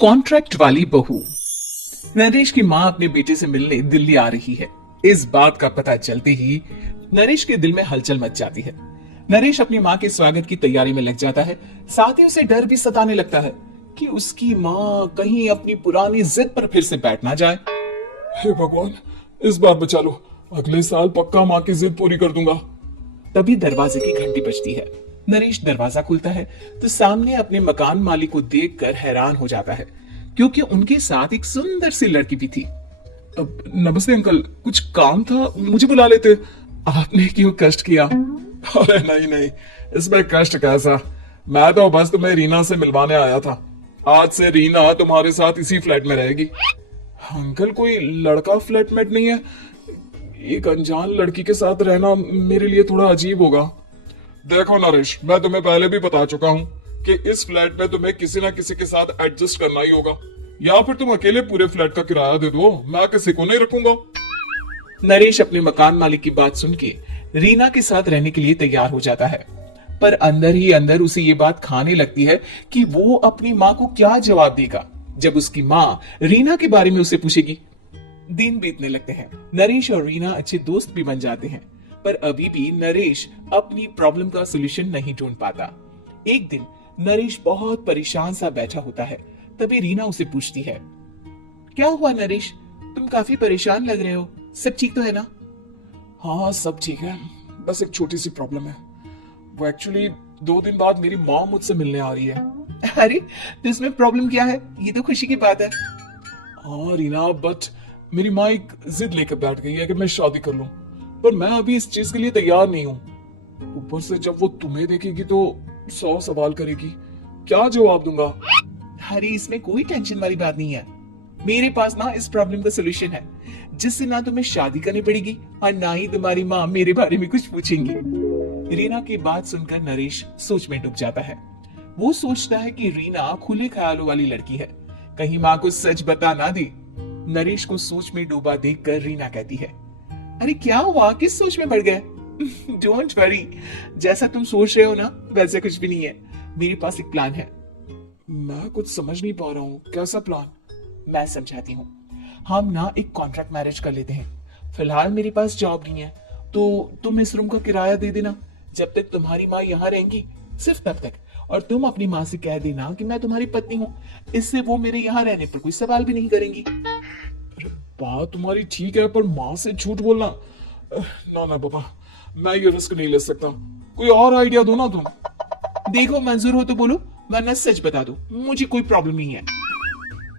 Contract वाली बहू। नरेश की मां अपने बेटे से मिलने दिल्ली आ रही है। इस बात का पता चलते ही नरेश के दिल में हलचल मच जाती है। नरेश अपनी मां के स्वागत की तैयारी में लग जाता है। साथ ही उसे डर भी सताने लगता है कि उसकी मां कहीं अपनी पुरानी जिद पर फिर से बैठ ना जाए। हे भगवान, इस बार बचा लो। अगले साल पक्का माँ की जिद पूरी कर दूंगा। तभी दरवाजे की घंटी बजती है। नरेश दरवाजा खोलता है तो सामने अपने मकान मालिक को देखकर हैरान हो जाता है, क्योंकि उनके साथ एक सुंदर सी लड़की भी थी। नमस्ते अंकल, कुछ काम था, मुझे बुला लेते। आपने क्यों कष्ट किया? अरे नहीं नहीं, इसमें कष्ट कैसा। मैं तो बस तुम्हें रीना से मिलवाने आया था। आज से रीना तुम्हारे साथ इसी फ्लैट में रहेगी। अंकल, कोई लड़का फ्लैटमेट नहीं है? एक अनजान लड़की के साथ रहना मेरे लिए थोड़ा अजीब होगा। देखो नरेश, मैं तुम्हें पहले भी बता चुका हूँ कि इस फ्लैट में तुम्हें किसी ना किसी के साथ एडजस्ट करना ही होगा, या फिर तुम अकेले पूरे फ्लैट का किराया दे दो, मैं किसी को नहीं रखूंगा। नरेश अपने मकान मालिक की बात सुन के रीना के साथ रहने के लिए तैयार हो जाता है, पर अंदर ही अंदर उसे ये बात खाने लगती है कि वो अपनी माँ को क्या जवाब देगा जब उसकी माँ रीना के बारे में उसे पूछेगी। दिन बीतने लगते हैं। नरेश और रीना अच्छे दोस्त भी बन जाते हैं, पर अभी भी नरेश अपनी प्रॉब्लम का सलूशन नहीं ढूंढ पाता। एक दिन नरेश बहुत परेशान सा बैठा होता है। तभी रीना उसे पूछती है, क्या हुआ नरेश, तुम काफी परेशान लग रहे हो, सब ठीक तो है ना? हाँ सब ठीक है, बस एक छोटी सी प्रॉब्लम है। वो एक्चुअली 2 दिन बाद मेरी माँ मुझसे मिलने आ रही है। अरे तो इसमें प्रॉब्लम क्या है, ये तो खुशी की बात है। हाँ रीना, बट मेरी माँ एक जिद लेकर बैठ गई है कि मैं शादी कर लूं, पर मैं अभी इस चीज के लिए तैयार नहीं हूँ। ऊपर से जब वो तुम्हें देखेगी तो 100 सवाल करेगी, क्या जवाब दूंगा? अरे इसमें कोई टेंशन वाली बात नहीं है। मेरे पास ना इस प्रॉब्लम का सोल्यूशन है, जिससे ना तुम्हें शादी करनी पड़ेगी और ना ही तुम्हारी माँ मेरे बारे में कुछ पूछेंगी। रीना की बात सुनकर नरेश सोच में डूब जाता है। वो सोचता है कि रीना खुले ख्यालों वाली लड़की है, कहीं माँ को सच बता ना दी। नरेश को सोच में डूबा देखकर रीना कहती है, अरे क्या हुआ, किस सोच में पड़ गए? डोंट वरी, जैसा तुम सोच रहे हो ना वैसे कुछ भी नहीं है। मेरे पास एक प्लान है। मैं कुछ समझ नहीं पा रहा हूँ, कैसा प्लान? मैं समझाती हूँ। हम ना एक कॉन्ट्रैक्ट मैरिज कर लेते हैं। फिलहाल मेरे पास जॉब नहीं है, तो तुम इस रूम का किराया दे देना जब तक तुम्हारी माँ यहाँ रहेंगी, सिर्फ तब तक। और तुम अपनी माँ से कह देना कि मैं तुम्हारी पत्नी हूँ, इससे वो मेरे यहाँ रहने पर कोई सवाल भी नहीं करेंगी। अरे बात तुम्हारी ठीक है, पर माँ से झूठ बोलना, ना ना पापा, मैं ये रिस्क नहीं ले सकता। कोई और आइडिया दो ना तुम। देखो मंजूर हो तो बोलो, वरना सच बता दो, मुझे कोई प्रॉब्लम नहीं है।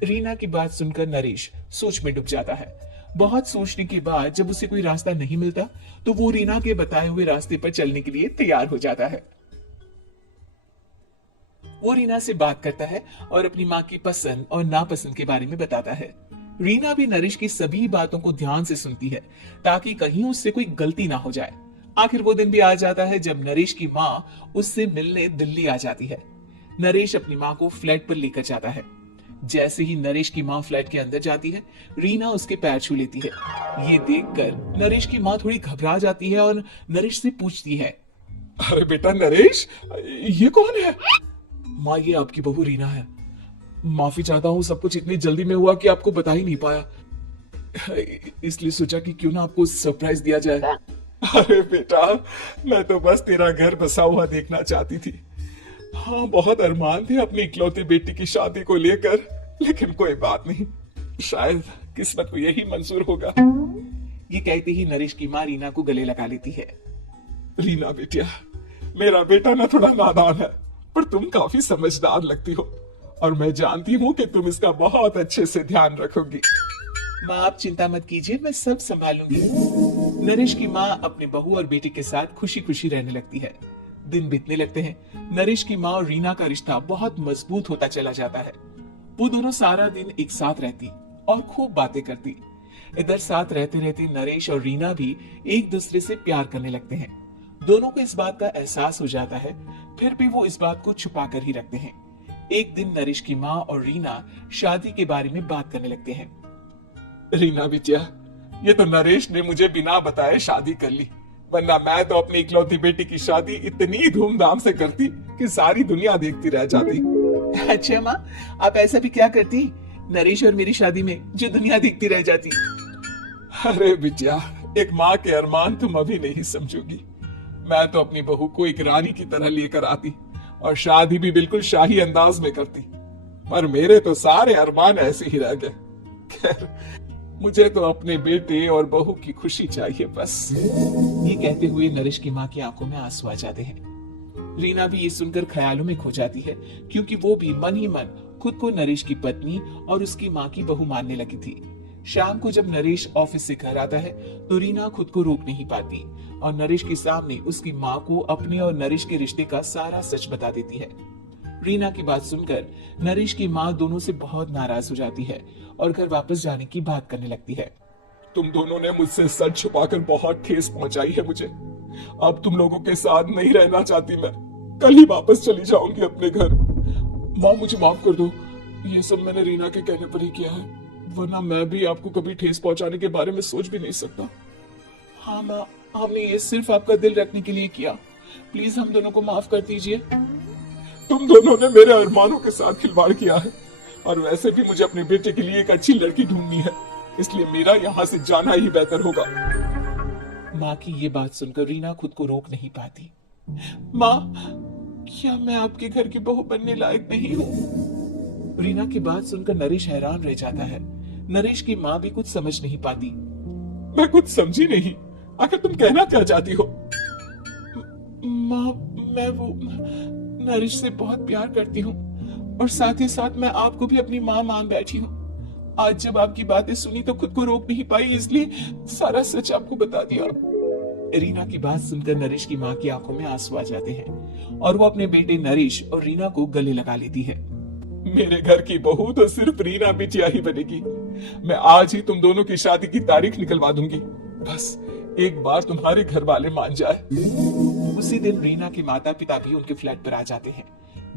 रीना की बात सुनकर नरेश सोच में डूब जाता है। बहुत सोचने के बाद जब उसे कोई रास्ता नहीं मिलता तो वो रीना के बताए हुए रास्ते पर चलने के लिए तैयार हो जाता है। वो रीना से बात करता है और अपनी माँ की पसंद और नापसंद के बारे में बताता है। रीना भी नरेश की सभी बातों को ध्यान से सुनती है, ताकि कहीं उससे कोई गलती ना हो जाए। आखिर वो दिन भी आ जाता है जब नरेश की माँ उससे मिलने दिल्ली आ जाती है। नरेश अपनी माँ को फ्लैट पर लेकर जाता है। जैसे ही नरेश की माँ फ्लैट के अंदर जाती है, रीना उसके पैर छू लेती है। ये देखकर नरेश की माँ थोड़ी घबरा जाती है और नरेश से पूछती है, अरे बेटा नरेश, ये कौन है? माँ, ये आपकी बहू रीना है। माफी चाहता हूँ, सब कुछ इतनी जल्दी में हुआ कि आपको बता ही नहीं पाया, इसलिए सोचा कि क्यों ना आपको सरप्राइज दिया जाए। अरे बेटा, मैं तो बस तेरा घर बसा हुआ देखना चाहती थी। हाँ, बहुत अरमान थे अपनी इकलौती बेटी की शादी को लेकर, लेकिन कोई बात नहीं, शायद किस्मत को यही मंजूर होगा। ये कहते ही नरेश की माँ रीना को गले लगा लेती है। रीना बेटिया, मेरा बेटा ना थोड़ा नादान है, पर तुम काफी समझदार लगती हो, और मैं जानती हूँ कि तुम इसका बहुत अच्छे से ध्यान रखोगी। माँ आप चिंता मत कीजिए, मैं सब संभालूंगी। नरेश की माँ अपने बहू और बेटे के साथ खुशी खुशी रहने लगती है। दिन बीतने लगते हैं। नरेश की माँ और रीना का रिश्ता बहुत मजबूत होता चला जाता है। वो दोनों सारा दिन एक साथ रहती और खूब बातें करती। इधर साथ रहते रहते नरेश और रीना भी एक दूसरे से प्यार करने लगते हैं। दोनों को इस बात का एहसास हो जाता है, फिर भी वो इस बात को छुपा कर ही रखते हैं। एक दिन नरेश की माँ और रीना शादी के बारे में बात करने लगते हैं। रीना बिटिया, ये तो नरेश ने मुझे बिना बताए शादी कर ली, वरना मैं तो अपनी इकलौती बेटी की शादी इतनी धूमधाम से करती कि सारी दुनिया देखती रह जाती। अच्छा माँ, आप ऐसा भी क्या करती नरेश और मेरी शादी में जो दुनिया देखती रह जाती। अरे बिटिया, एक माँ के अरमान तुम अभी नहीं समझोगी। मैं तो अपनी बहू को एक रानी की तरह लेकर आती और शादी भी बिल्कुल शाही अंदाज में करती, पर मेरे तो सारे अरमान ऐसे ही रह गए। खैर, मुझे तो अपने बेटे और बहू की खुशी चाहिए बस। ये कहते हुए नरेश की माँ की आंखों में आंसू आ जाते हैं। रीना भी ये सुनकर ख्यालों में खो जाती है, क्योंकि वो भी मन ही मन खुद को नरेश की पत्नी और उसकी माँ की बहू मानने लगी थी। शाम को जब नरेश ऑफिस से घर आता है तो रीना खुद को रोक नहीं पाती और नरेश के सामने उसकी माँ को अपने और नरेश के रिश्ते का सारा सच बता देती है। रीना की बात सुनकर नरेश की माँ दोनों से बहुत नाराज हो जाती है और घर वापस जाने की बात करने लगती है। तुम दोनों ने मुझसे सच छुपाकर बहुत ठेस पहुंचाई है मुझे। अब तुम लोगों के साथ नहीं रहना चाहती मैं। कल ही वापस चली जाऊंगी अपने घर। माँ, मुझे माफ कर दो। ये सब मैंने रीना के कहने पर ही किया है, वरना मैं भी आपको कभी ठेस पहुंचाने के बारे में सोच भी नहीं सकता। हाँ माँ, हमने ये सिर्फ आपका दिल रखने के लिए किया। प्लीज हम दोनों को माफ कर दीजिए। तुम दोनों ने मेरे अरमानों के साथ खिलवाड़ किया है, और वैसे भी मुझे अपने बेटे के लिए एक अच्छी लड़की ढूंढनी है, इसलिए मेरा यहाँ से जाना ही बेहतर होगा। माँ की ये बात सुनकर रीना खुद को रोक नहीं पाती। माँ, क्या मैं आपके घर की बहू बनने लायक नहीं हूँ? रीना की बात सुनकर नरेश हैरान रह जाता है। नरेश की माँ भी कुछ समझ नहीं पाती। मैं कुछ समझी नहीं, आखिर तुम कहना क्या चाहती हो? माँ, मैं वो नरेश से बहुत प्यार करती हूँ और साथ ही साथ मैं आपको भी अपनी माँ मान बैठी हूँ। आज जब आपकी बातें सुनी तो खुद को रोक नहीं पाई, इसलिए सारा सच आपको बता दिया। रीना की बात सुनकर नरेश की माँ की आंखों में आंसू आ जाते हैं और वो अपने बेटे नरेश और रीना को गले लगा लेती है। मेरे घर की बहू तो सिर्फ रीना बिटिया ही बनेगी। मैं आज ही तुम दोनों की शादी की तारीख निकलवा दूंगी, बस एक बार तुम्हारे घर वाले मान जाए। उसी दिन रीना के माता पिता भी उनके फ्लैट पर आ जाते हैं।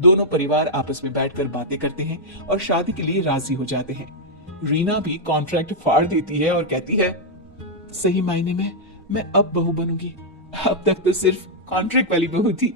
दोनों परिवार आपस में बैठकर बातें करते हैं और शादी के लिए राजी हो जाते हैं। रीना भी कॉन्ट्रैक्ट फाड़ देती है और कहती है, सही मायने में मैं अब बहू बनूंगी। अब तक तो सिर्फ कॉन्ट्रैक्ट वाली बहू थी।